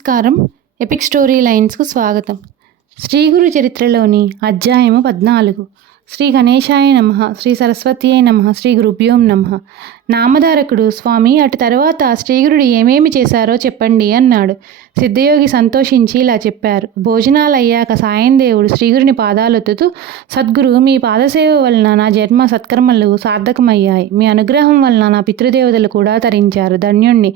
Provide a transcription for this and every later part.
నమస్కారం. Epic story లైన్స్‌కు స్వాగతం. శ్రీ గురు చరిత్రలోని అధ్యాయము 14. శ్రీ గణేశాయ నమః, శ్రీ సరస్వతీయే నమః, శ్రీ గురుభ్యో నమః. నామధారకుడు, స్వామి అటు తరువాత శ్రీగురుడు ఏమేమి చేశారో చెప్పండి అన్నాడు. సిద్ధయోగి సంతోషించి ఇలా చెప్పారు. భోజనాలయ్యాక సాయందేవుడు శ్రీగురుని పాదాలొత్తుతూ, సద్గురు, మీ పాదసేవ వలన నా జన్మ సత్కర్మలు సార్థకమయ్యాయి. మీ అనుగ్రహం వలన నా పితృదేవతలు కూడా తరించారు. ధన్యుణ్ణి.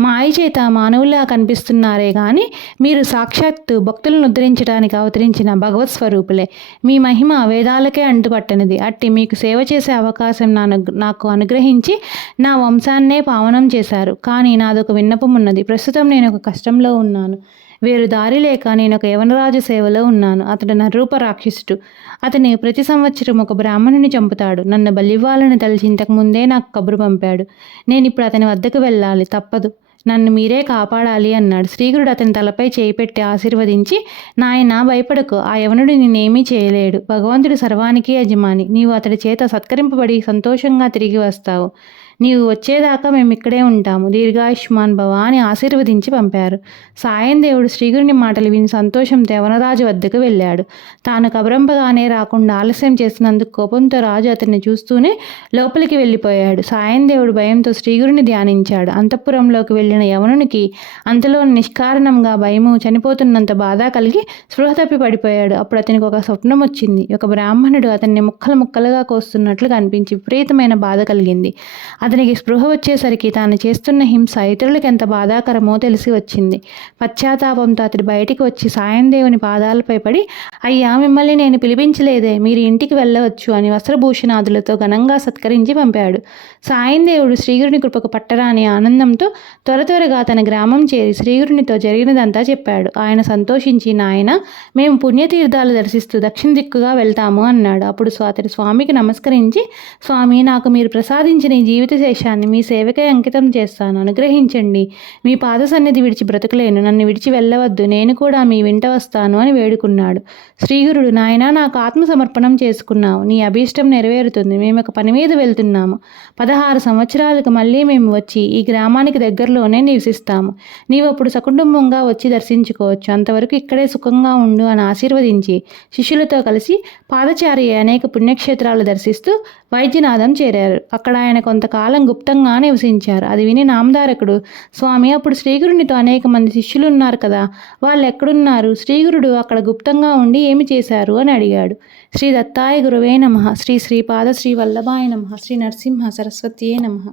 మాయ చేత మానవులా కనిపిస్తున్నారే గాని మీరు సాక్షాత్తు భక్తులను ఉద్ధరించడానికి అవతరించిన భగవత్ స్వరూపులే. మీ మహిమ వేదాలకే అంటుపట్టనిది. అట్టి మీకు సేవ చేసే అవకాశం నాకు అనుగ్రహించి నా వంశాన్నే పావనం చేశారు. కానీ నాదొక విన్నపం ఉన్నది. ప్రస్తుతం నేను ఒక కష్టంలో ఉన్నాను. వేరు దారి లేక నేను ఒక యవనరాజు సేవలో ఉన్నాను. అతడు నరరూప రాక్షసుడు. అతని ప్రతి సంవత్సరం ఒక బ్రాహ్మణుని చంపుతాడు. నన్ను బలివ్వాలని తలిచి ఇంతకుముందే నాకు కబురు పంపాడు. నేను ఇప్పుడు అతని వద్దకు వెళ్ళాలి. తప్పదు. నన్ను మీరే కాపాడాలి అన్నాడు. శ్రీగురుడు అతని తలపై చేయి పెట్టి ఆశీర్వదించి, నాయనా భయపడకు, ఆ యవనుడు నిన్నేమీ చేయలేడు. భగవంతుడు సర్వానికి యజమాని. నీవు అతడి చేత సత్కరింపబడి సంతోషంగా తిరిగి వస్తావు. నీవు వచ్చేదాకా మేము ఇక్కడే ఉంటాము. దీర్ఘాయుష్మాన్ భవ అని ఆశీర్వదించి పంపారు. సాయందేవుడు శ్రీగురుని మాటలు విని సంతోషంతో యవనరాజు వద్దకు వెళ్ళాడు. తాను కబురంపగానే రాకుండా ఆలస్యం చేసినందుకు కోపంతో రాజు అతన్ని చూస్తూనే లోపలికి వెళ్ళిపోయాడు. సాయందేవుడు భయంతో శ్రీగురుని ధ్యానించాడు. అంతఃపురంలోకి వెళ్ళిన యవనునికి అంతలో నిష్కారణంగా భయము, చనిపోతున్నంత బాధ కలిగి స్పృహ తప్పి పడిపోయాడు. అప్పుడు అతనికి ఒక స్వప్నం వచ్చింది. ఒక బ్రాహ్మణుడు అతన్ని ముక్కలు ముక్కలుగా కోస్తున్నట్లు కనిపించి విపరీతమైన బాధ కలిగింది. అతనికి స్పృహ వచ్చేసరికి తాను చేస్తున్న హింస ఇతరులకు ఎంత బాధాకరమో తెలిసి వచ్చింది. పశ్చాత్తాపంతో అతడు బయటికి వచ్చి సాయందేవుని పాదాలపై పడి, అయ్యా, మిమ్మల్ని నేను పిలిపించలేదే, మీరు ఇంటికి వెళ్ళవచ్చు అని వస్త్రభూషణాదులతో ఘనంగా సత్కరించి పంపాడు. సాయందేవుడు శ్రీగురుని కృపకు పట్టరాని ఆనందంతో త్వరగా తన గ్రామం చేరి శ్రీగురునితో జరిగినదంతా చెప్పాడు. ఆయన సంతోషించి, నాయన, మేము పుణ్యతీర్థాలు దర్శిస్తూ దక్షిణ దిక్కుగా వెళ్తాము అన్నాడు. అప్పుడు అతడు స్వామికి నమస్కరించి, స్వామి, నాకు మీరు ప్రసాదించిన ఈ జీవిత శేషాన్ని మీ సేవకే అంకితం చేస్తాను. అనుగ్రహించండి. మీ పాద సన్నిధి విడిచి బ్రతకలేను. నన్ను విడిచి వెళ్ళవద్దు. నేను కూడా మీ వెంట వస్తాను అని వేడుకున్నాడు. శ్రీగురుడు, నాయనా, నాకు ఆత్మ సమర్పణం చేసుకున్నావు. నీ అభీష్టం నెరవేరుతుంది. మేము ఒక పని మీద వెళ్తున్నాము. 16 సంవత్సరాలకు మళ్ళీ మేము వచ్చి ఈ గ్రామానికి దగ్గరలోనే నివసిస్తాము. నీవు అప్పుడు సకుటుంబంగా వచ్చి దర్శించుకోవచ్చు. అంతవరకు ఇక్కడే సుఖంగా ఉండు అని ఆశీర్వదించి శిష్యులతో కలిసి పాదచారి అనేక పుణ్యక్షేత్రాలు దర్శిస్తూ వైద్యనాథం చేరారు. అక్కడ ఆయన కొంతకాలం గుప్తంగా నివసించారు. అది విని నామధారకుడు, స్వామి, అప్పుడు శ్రీగురునితో అనేక మంది శిష్యులు ఉన్నారు కదా, వాళ్ళు ఎక్కడున్నారు? శ్రీగురుడు అక్కడ గుప్తంగా ఉండి ఏమి చేశారు అని అడిగాడు. శ్రీ దత్తాయ గురవే నమః, శ్రీ శ్రీపాద శ్రీ వల్లభాయ నమః, శ్రీ నరసింహ సరస్వతీయే నమః.